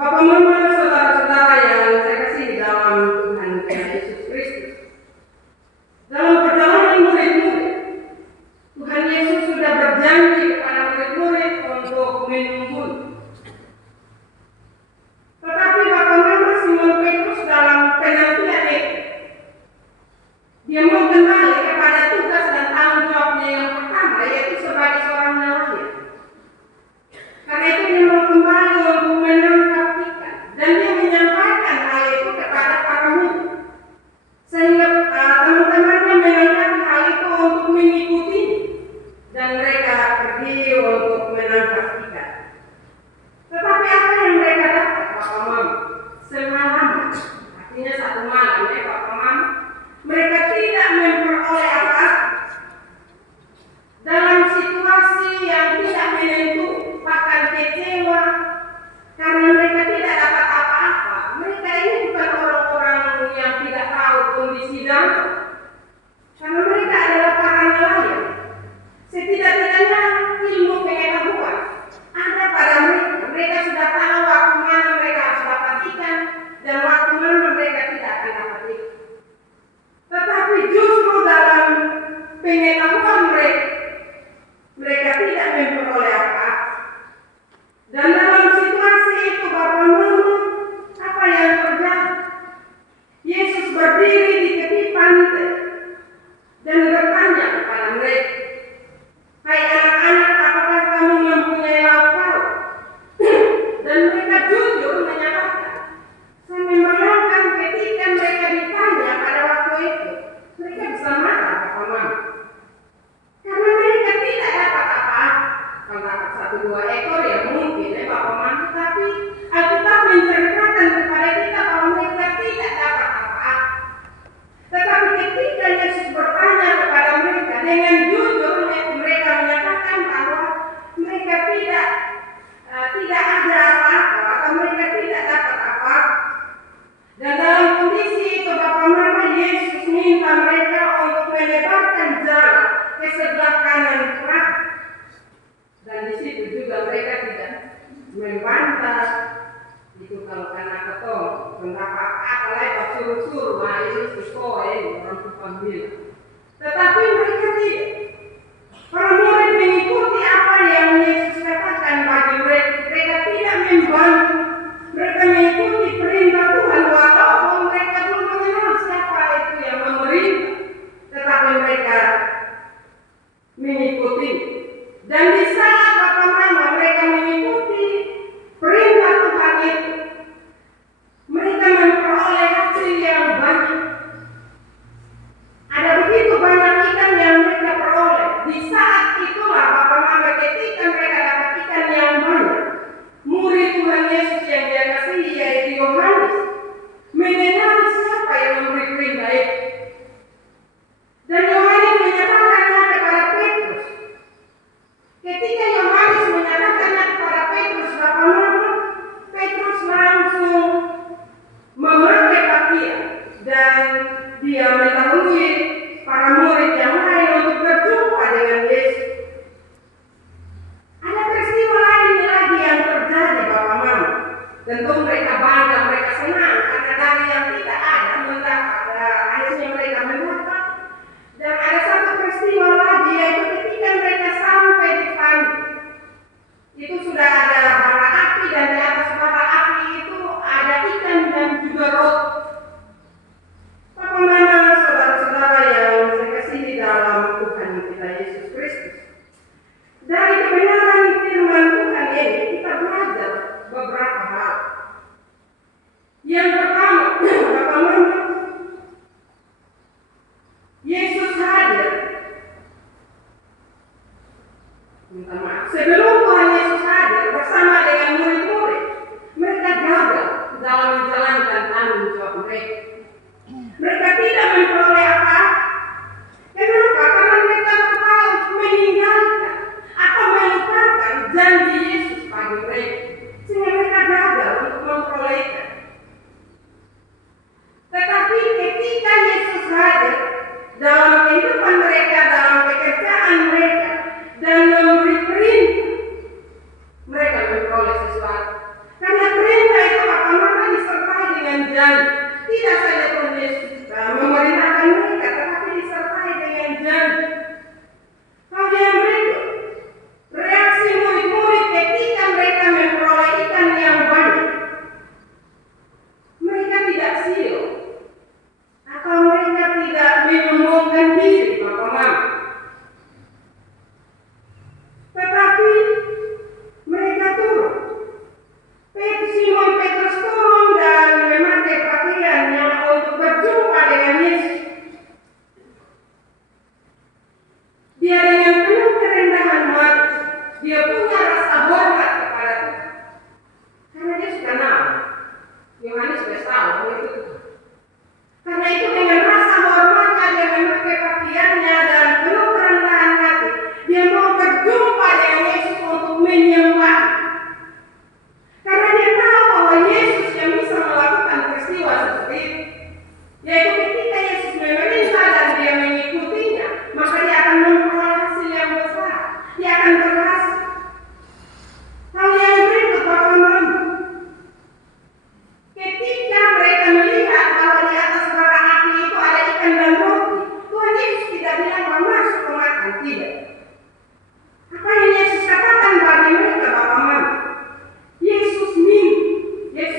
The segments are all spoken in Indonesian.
Bapak, Mama, saudara-saudara yang saya kasih dalam Tuhan Yesus Kristus. Dalam perjalanan murid-murid, Tuhan Yesus sudah berjanji kepada murid-murid untuk menunggu. Tetapi Bapak, Mama, Simon Petrus dalam penantian itu, dia mau kembali kepada tugas dan tanggung jawabnya yang pertama, yaitu sebagai seorang nelayan. Karena itu dia mau kembali untuk menangkap ikan, dan dia menyampaikan hal itu kepada para murid, sehingga teman-temannya menangkap hal itu untuk mengikuti, dan mereka pergi untuk menangkap ikan. Tetapi apa yang mereka dapat, Bapak Mama? Semalaman, artinya satu malam ya Bapak Mama, mereka tidak memperoleh apa-apa. Dalam situasi yang tidak menentu, bahkan kecewa, karena mereka tidak dapat apa-apa. Mereka ini bukan orang-orang yang tidak tahu kondisi danau, karena mereka adalah para nelayan. Setidak-tidaknya ilmu pengetahuan ada pada mereka. Mereka sudah tahu waktu mana mereka harus dapat ikan dan waktu mana mereka tidak akan dapat ikan. Tetapi justru dalam pengetahuan mereka tidak memperoleh apa-apa. Dan dalam situasi itu Bapak Mama, apa yang terjadi? Yesus berdiri di tepi pantai dan bertanya kepada mereka, "Hai anak-anak, apakah kamu mempunyai lauk pauk?" Dan mereka jujur menyatakan. Saya membayangkan ketika mereka ditanya pada waktu itu, mereka bisa marah Bapak Mama. Karena mereka tidak dapat apa-apa. Kalau dapat 1-2 ekor ya mungkin ya Bapak Mama, tapi Alkitab menceritakan kepada kita bahwa mereka tidak dapat apa-apa. Tetapi ketika Yesus bertanya kepada mereka dengan jujur, mereka menyatakan bahwa mereka tidak ada apa-apa atau mereka tidak dapat apa-apa. Dan dalam kondisi itu Bapak Mama, Yesus minta mereka untuk melebarkan jalan ke sebelah kanan perahu. Dan di situ juga mereka tidak membantah. Itu kalau anak ketong, kenapa apa suruh-suruh, nah ini sesuai orang tukang bilang. Tetapi mereka tidak. Para murid mengikuti apa yang Yesus katakan bagi mereka. Mereka tidak membantu. Mereka mengikuti perintah Tuhan walaupun mereka belum mengenal siapa itu yang memerintah. Tetapi mereka mengikuti. Dan di saat Bapak Mama mereka mengikuti perintah Tuhan itu, mereka memperoleh hasil yang banyak. Ada janji. Tidak saja Tuhan Yesus memerintahkan mereka, tetapi disertai dengan janji. Hal yang berikut, reaksi murid-murid ketika mereka memperoleh ikan yang banyak. Mereka tidak silau, atau mereka tidak menyombongkan diri, Bapak Mama. Tetapi mereka turun. Simon Petrus turun dan memakai pakaiannya untuk berjumpa dengan Yesus. Dia dengan penuh kerendahan hati, dia punya rasa hormat kepada Tuhan. Karena dia sudah kenal, Yohanes sudah tahu itu. Karena itu dengan rasa hormatnya dia memakai pakaiannya dan penuh kerendahan hati, dia mau berjumpa dengan Yesus untuk menyembah. Karena dia tahu bahwa Yesus yang bisa melakukan peristiwa seperti itu, yaitu ketika Yesus memerintah dan dia mengikutinya, maka dia akan memperoleh hasil yang besar. Dia akan berhasil. Hal yang berikut, Bapak Mama, ketika mereka melihat bahwa di atas bara api itu ada ikan dan roti, Tuhan Yesus tidak bilang bahwa masuk makan, tidak. Apa yang Yesus katakan bagi mereka, Bapak Mama? Yesus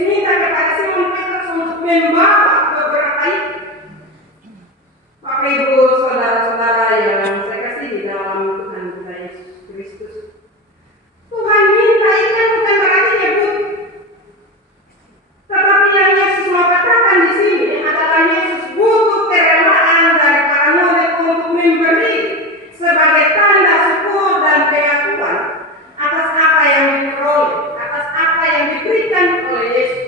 minta kepada Simon Petrus untuk membawa beberapa ikan. Bapak Ibu, saudara-saudara yang saya kasih di dalam Tuhan kita Yesus Kristus, Tuhan minta ikan bukan berarti dia butuh. Tetapi yang Yesus mau katakan di sini adalah Yesus butuh kerelaan dari para murid untuk memberi sebagai tanda syukur dan pengakuan atas apa yang diperoleh, atas apa yang diberikan oleh Yesus.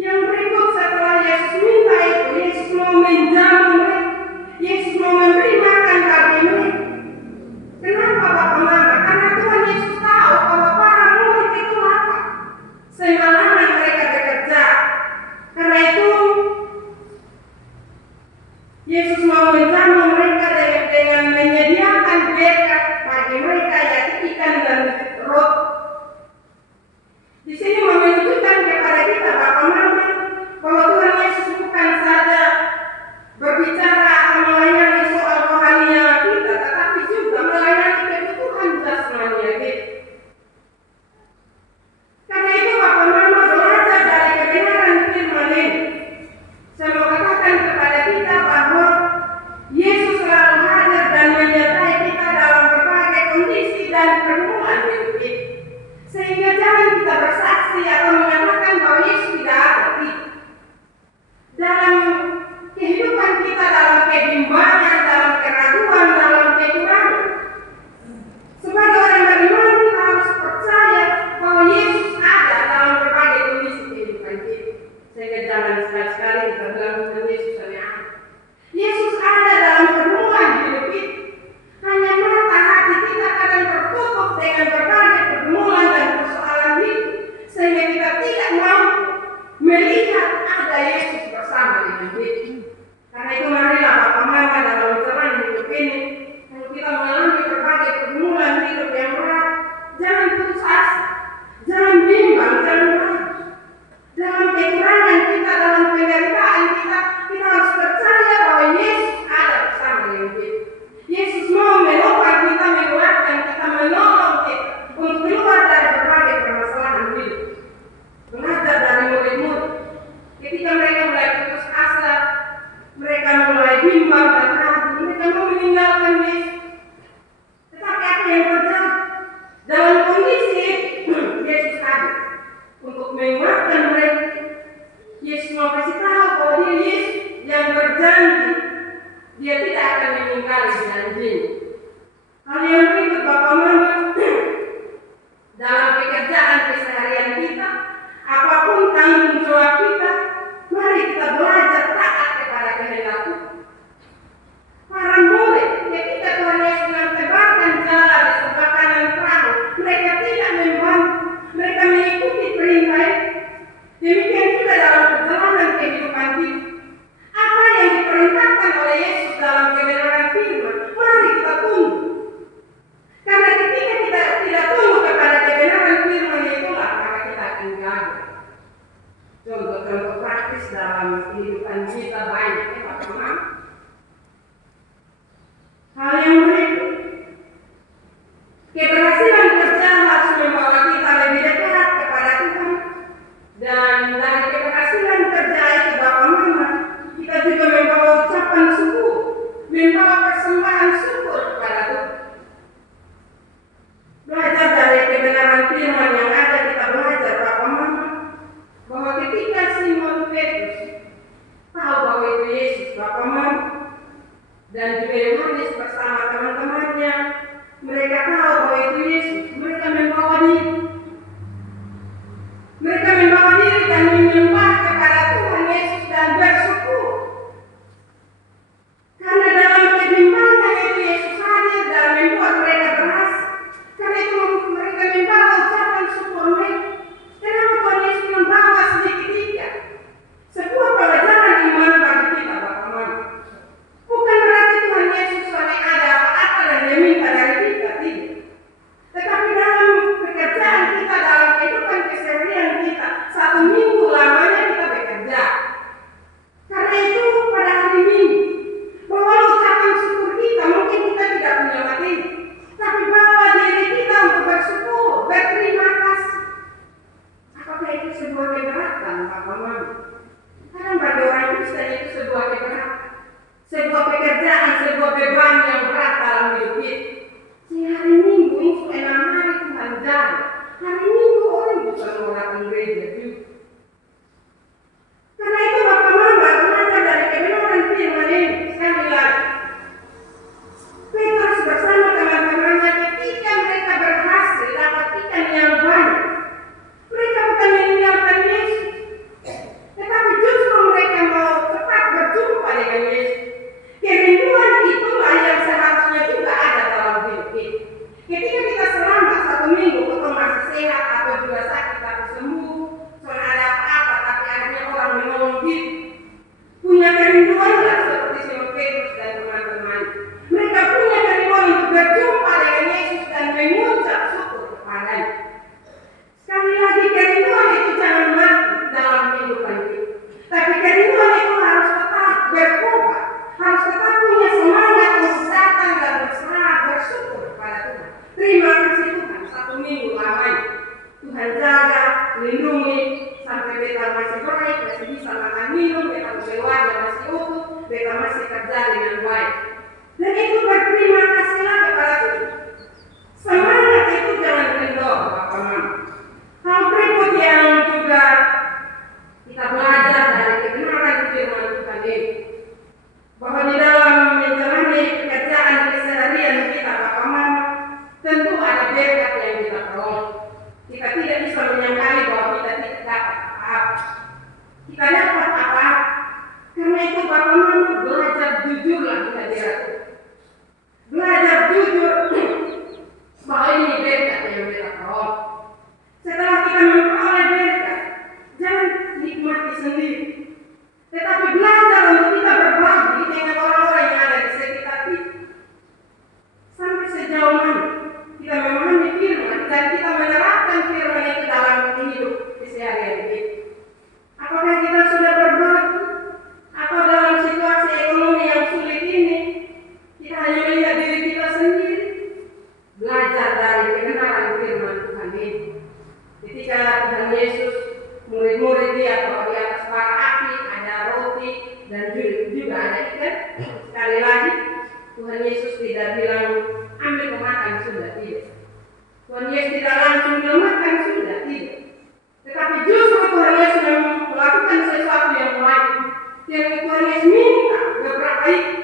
Yang berikut setelah Yesus minta itu, Yesus mau menjamu mereka, Yesus mau memberi makan bagi mereka. Kenapa Bapak Mama? Karena Tuhan Yesus tahu bahwa para murid itu lapar semalaman mereka bekerja. Karena itu Yesus mau menjamu mereka dengan menyediakan berkat bagi mereka, yaitu ikan dan roti. Di sini mau menunjukkan kepada kita, Bapak Mama, bahwa Tuhan Yesus bukan saja berbicara atau melayani soal rohaninya kita, tetapi juga melayani kebutuhan jasmaninya kita. Karena itu Bapak Mama belajar dari kebenaran firman ini. Saya mau katakan kepada kita bahwa Yesus selalu hadir dan menyertai kita dalam berbagai kondisi dan pergumulan hidup kita. Sehingga jangan kita bersaksi atau mengatakan bahwa Yesus tidak ada. Dalam kehidupan kita, dalam kebimbangan, dalam keraguan, dalam kekurangan, sebagai orang beriman kita harus percaya bahwa Yesus ada dalam berbagai kondisi kehidupan kita. Sehingga jangan sekali-sekali kita bilang Tuhan Yesus hanya ada. Yesus ada dalam pergumulan hidup kita. Hanya mata hati kita kadang tertutup dengan berbagai pergumulan dan persoalan hidup, sehingga kita tidak mampu melihat ada Yesus bersama dengan kita. Karena itu marilah Bapak Mama dalam dalam kehidupan kita banyak, ya Pak Mama. Hal yang berikut, keberhasilan kerja harus membawa kita lebih dekat kepada Tuhan. Dan dari keberhasilan kerja itu Bapak Mama, kita juga membawa ucapan syukur, membawa persembahan syukur kepada Tuhan. Belajar dari kebenaran firman yang ada, kita belajar Bapak Mama, bahwa ketika Simon Petrus tahu bahwa itu Yesus Bapak Mama, dan juga Yohanes bersama teman-temannya, mereka tahu bahwa itu Yesus, mereka membawa diri. Mereka membawa diri dan menyembah kepada Tuhan Yesus dan bersyukur. Karena dalam kebimbangan itu Yesus hadir dan membuat mereka berhasil. Karena itu mereka membawa ucapan syukur mereka. Kenapa Tuhan Yesus membawa sedikit-sedikit? Sebuah pelajaran iman bagi kita Bapak Mama. Bukan berarti Tuhan Yesus sampai ada apa-apa dan dia minta dari kita, tidak. Tetapi dalam pekerjaan kita, dalam kehidupan keseharian kita, 1 minggu lamanya kita bekerja. Karena itu pada hari Minggu, bawa ucapan syukur kita, mungkin kita tidak punya materi, tapi bawa diri kita untuk bersyukur, berterima kasih. Apakah itu sebuah keberatan, Bapak Mama? Kadang bagi orang Kristen itu sebuah keberatan, sebuah pekerjaan, sebuah beban yang berat dalam hidup kita. Hari Minggu itu 6 hari Tuhan jaga. Hari Minggu orang bisa menggunakan gereja juga. Karena itu Bapak Mama belajar dari kebenaran firman ini. Sekali lagi, Petrus bersama teman-temannya ketika mereka berhasil dapat ikan yang banyak, mereka bukan meninggalkan Yesus, tetapi justru mereka mau cepat berjumpa dengan Yesus. Kerinduan itulah yang seharusnya juga ada dalam hidup kita. Ketika kita selamat 1 minggu, atau masih sehat atau juga sakit tapi sembuh, soalnya ada apa-apa tapi akhirnya orang menolong kita, punya kerinduan lah seperti Simon Petrus dan teman-teman. Mereka punya kerinduan untuk berjumpa dengan Yesus dan mengucap syukur kepadanya. Sekali lagi, kerinduan itu jangan mati dalam kehidupan kita, tapi kerinduan itu harus tetap berubah, harus tetap punya semangat untuk datang dan berserah, bersyukur kepada Tuhan. Terima kasih Tuhan, 1 minggu lamanya Tuhan jaga, lindungi, sampai beta masih baik, masih bisa makan minum, beta keluarga masih utuh, beta masih kerja dengan baik. Dan itu berterima kasihlah kepada Tuhan. Semangat itu jangan kendor, Bapak Mama. Hal berikut yang juga kita belajar dari kebenaran firman Tuhan ini, bahwa di dalam menjalani pekerjaan keseharian kita Bapak Mama, tentu ada berkat yang kita peroleh. Kita tidak bisa menyangkali bahwa kita tidak dapat apa-apa. Kita dapat apa-apa. Karena itu Bapak Mama belajar jujurlah di hadirat Tuhan. Belajar jujur bahwa ini berkat yang kita peroleh. Setelah kita memperoleh berkat, jangan nikmati sendiri, tetapi belajar untuk kita berbagi dengan orang-orang yang ada di sekitar kita. Sampai sejauh mana kita memahami firman dan kita menerapkan firman itu dalam hidup keseharian kita. Apakah kita sudah berbagi? Atau dalam situasi ekonomi yang sulit ini, kita hanya melihat diri kita sendiri? Belajar dari kebenaran firman Tuhan ini. Ketika Tuhan Yesus, murid-murid dia bahwa di atas bara api ada roti dan juga ada ikan. Sekali lagi, Tuhan Yesus tidak bilang ambil makan, sudah tidak. Tuhan Yesus tidak langsung bilang makan, sudah tidak. Tetapi justru Tuhan Yesus melakukan sesuatu yang lain. Yang Tuhan Yesus minta beberapa itu.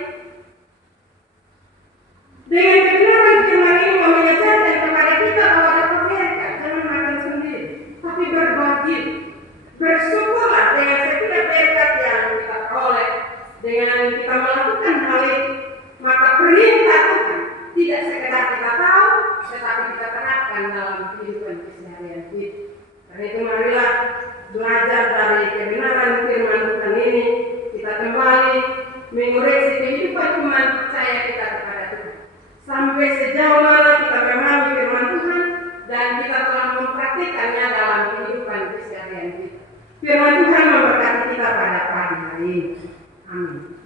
Dengan kebenaran firman ini mengajarkan kepada kita bahwa dapat berkat, jangan makan sendiri, tapi berbagi. Bersyukurlah dengan setiap berkat yang kita peroleh. Dengan kita melakukan hal itu, maka perintah Tuhan tidak sekedar kita tahu, tetapi kita terapkan dalam kehidupan keseharian kita. Karena itu marilah belajar dari kebenaran firman Tuhan ini. Kita kembali mengoreksi kehidupan iman percaya kita kepada Tuhan. Sampai sejauh mana kita memahami firman Tuhan dan kita telah mempraktikkannya dalam kehidupan keseharian kita. Firman Tuhan memberkati kita pada Yesus. Amin.